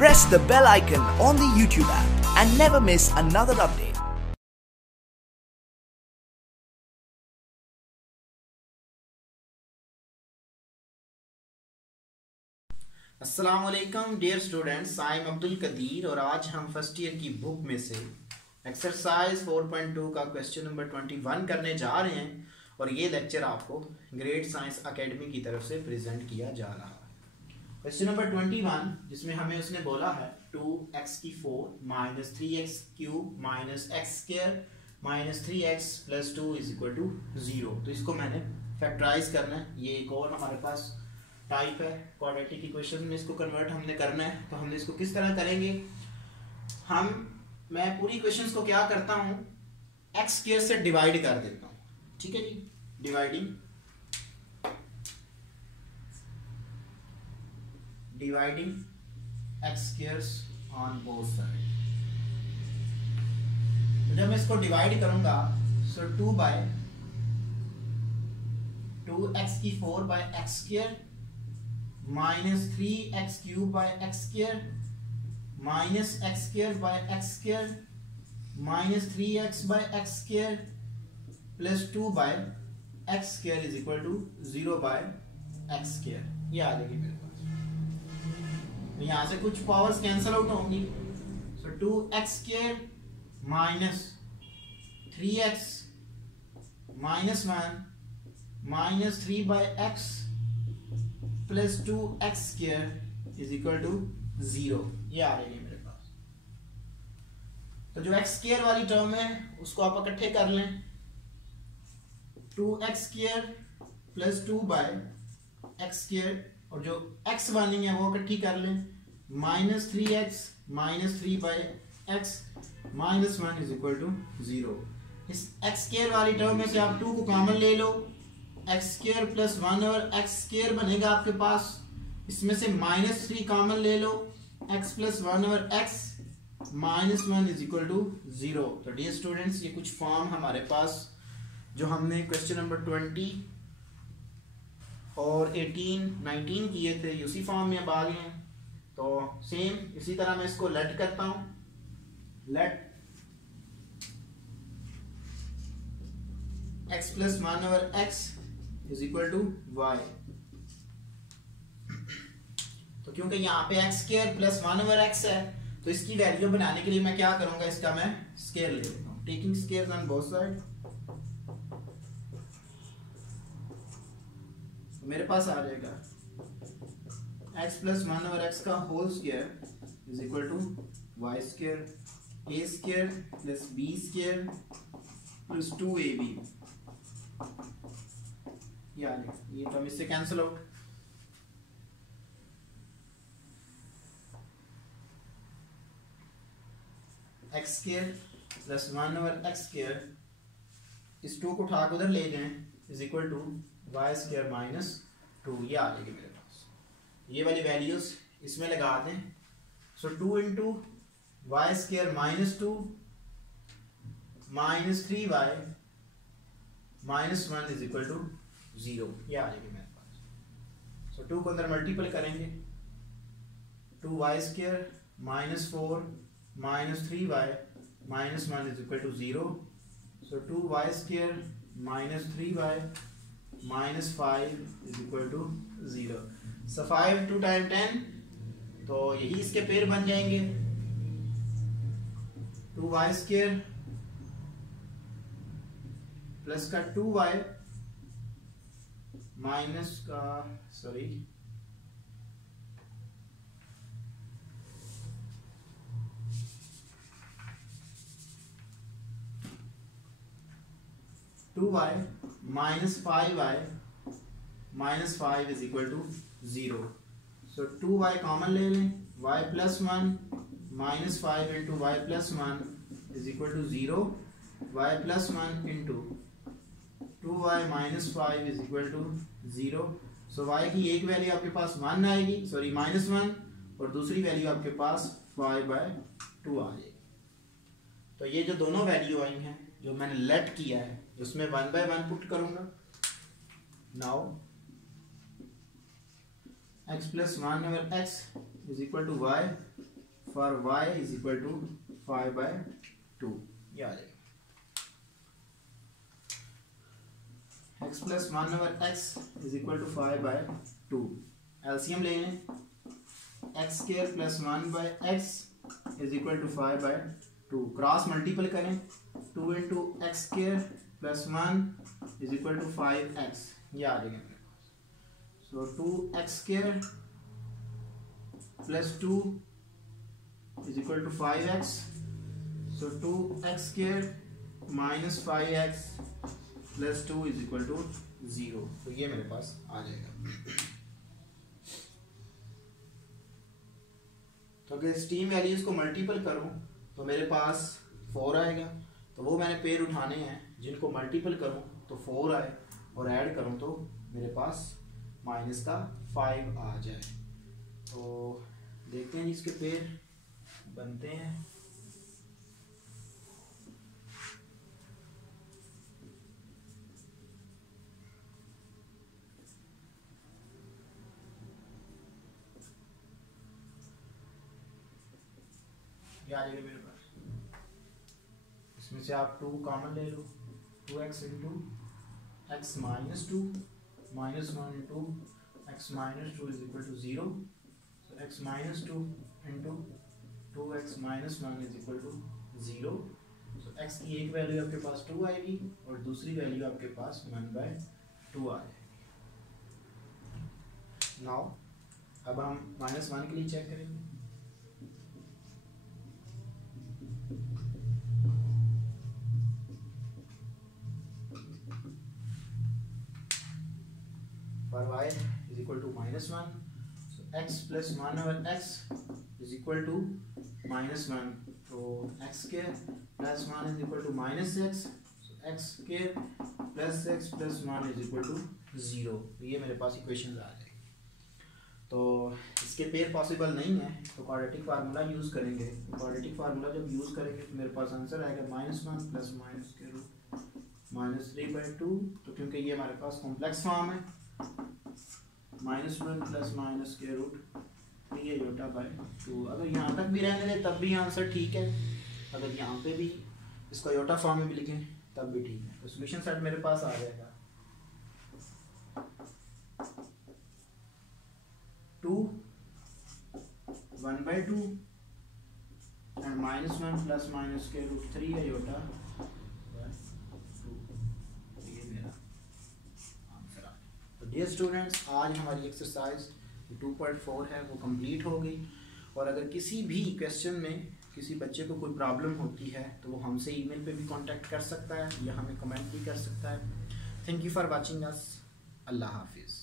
Press the bell icon on the YouTube app and never miss another update. अस्सलामुअलैकुम dear students, I am Abdul Qadir और आज हम first year की book में से एक्सरसाइज 4.2 का क्वेश्चन नंबर 21 करने जा रहे हैं और ये लेक्चर आपको ग्रेट साइंस एकेडमी की तरफ से प्रेजेंट किया जा रहा है। क्वेश्चन नंबर 21 जिसमें हमें उसने बोला है 2x की 4 minus 3x cube minus x square minus 3x plus 2 is equal to 0। तो इसको मैंने फैक्टराइज करना है। ये एक और हमारे पास टाइप है क्वाड्रेटिक इक्वेशन में, इसको कन्वर्ट हमने करना है। तो हमने इसको किस तरह करेंगे, मैं पूरी इक्वेशंस को क्या करता हूँ, एक्स स्क्वायर से डिवाइड कर देता हूँ। ठीक है जी, dividing X squares on both side. जब मैं इसको डिवाइड करूंगा सो 2x की 4 by x square minus 3x cube by x square minus x square by x square minus 3x by x square plus 2 by x square is equal to 0 by x square. ये आ जाएगी मेरे पास। तो यहां से कुछ powers cancel out होंगी। So 2x square minus 3x minus 1 minus 3 by x plus 2x square is equal to 0। ये आ रही है मेरे पास। तो जो x स्क्वायर वाली टर्म है उसको आप इकट्ठे कर लें। 2x square plus 2 by x square और जो x वाली है वो इकट्ठी कर लें। Minus 3x minus 3 by x minus 1 is equal to 0। इस x स्क्वायर वाली टर्म में से आप 2 को कॉमन ले लो, एक्स स्क्वायर प्लस 1 और एक्स स्क्वायर बनेगा आपके पास। इसमें से माइनस 3 कॉमन ले लो, एक्स प्लस 1 और x minus 1 is equal to 0। तो डियर स्टूडेंट्स, ये कुछ फॉर्म हमारे पास जो हमने क्वेश्चन नंबर 20 और 18 19 किए थे उसी फॉर्म में अब आ गए हैं। तो सेम इसी तरह मैं इसको लेट करता हूं। लेट x प्लस 1 और x is equal to y। तो क्योंकि यहाँ पे x square plus 1 over x है तो इसकी वैल्यू बनाने के लिए मैं क्या करूंगा, इसका मैं स्क्वायर ले लेता हूँ। Taking squares on both side मेरे पास आ जाएगा x प्लस 1 ओवर एक्स का whole square is equal to y square A square plus B square plus 2ab। ये टर्म इससे cancel out. X square plus 1 over x square, इस 2 को उठा के उधर ले जाएं is equal to y square minus 2। ये आ जाएगी मेरे पास। ये वाली वैल्यूज इसमें लगा दें। So 2 into y square minus 2 minus 3y minus 1 is equal to 0। ये आ जाएगी मेरे पास। सो 2 को अंदर मल्टीपल करेंगे। 2y square minus 4 minus 3y minus 1 is equal to 0। So 2y square minus 3y minus 5 is equal to 0। So 5 2 time 10, तो यही इसके पेयर बन जाएंगे। 2y स्क्वायर प्लस का 2y माइनस का 2y minus 5y minus 5 is equal to 0। So 2y common ले लें। y plus 1 minus 5 into y plus 1 is equal to 0। y plus 1 into 2y minus 5 is equal to 0। So y की एक value आपके पास 1 आएगी, sorry minus 1, और दूसरी value आपके पास 5/2 आ जाएगी। तो ये जो दोनों वैल्यू आई हैं जो मैंने लेट किया है उसमें 1/1 पुट करूंगा। Now x plus 1 over x is equal to y for y is equal to 5/2 ये आ जाएगा। x plus 1 over x is equal to 5/2 LCM ले लें। X square plus 1/x is equal to 5/2 cross multiple करें 2 into x square plus 1 is equal to 5x ये आ जाएगा मेरे पास। So 2x square plus 2 is equal to 5x। So 2x square minus 5x plus 2 is equal to 0। तो ये मेरे पास आ जाएगा। तो अगर स्टीम वैल्यूज को मल्टीपल करूं तो मेरे पास 4 आएगा। तो वो मैंने पेयर उठाने हैं जिनको मल्टीपल करूं तो 4 आए और ऐड करूं तो मेरे पास माइनस का 5 आ जाए। तो देखते हैं जिसके पेयर बनते हैं। आ जाएगा मेरे पास। इसमें से आप 2 कॉमन ले लो। 2x into x minus 2 minus 1 into x minus 2 is equal to 0। So x minus 2 into 2x minus 1 is equal to 0। So x की एक वैल्यू आपके पास 2 आएगी और दूसरी वैल्यू आपके पास 1/2 आ जाएगी। नाउ अब हम -1 के लिए चेक करेंगे। For y is equal to -1, so x plus 1 over x is equal to -1. So x square plus 1 is equal to -x. So x square plus x plus 1 is equal to 0. तो ये मेरे पास equation आ जाएगी। तो इसके pair possible नहीं है तो quadratic formula use करेंगे। क्वाड्रेटिक फार्मूला जब यूज़ करेंगे तो मेरे पास आंसर आएगा -1 प्लस माइनस के रूट -3/2। तो क्योंकि ये हमारे पास कॉम्प्लेक्स फॉर्म है -1 प्लस माइनस के रूट 3/2। अगर यहाँ तक भी रहने दें तब भी आंसर ठीक है। अगर यहाँ पे भी इसको योटा फॉर्म में भी लिखें तब भी ठीक है। तो सॉल्यूशन सेट मेरे पास आ जाएगा 2 1/2 एंड -1 प्लस माइनस के रूट 3/2। डियर स्टूडेंट्स, आज हमारी एक्सरसाइज 2.4 है वो कंप्लीट हो गई। और अगर किसी भी क्वेश्चन में किसी बच्चे को कोई प्रॉब्लम होती है तो वो हमसे ईमेल पे भी कांटेक्ट कर सकता है या हमें कमेंट भी कर सकता है। Thank you for watching us. Allah हाफिज़।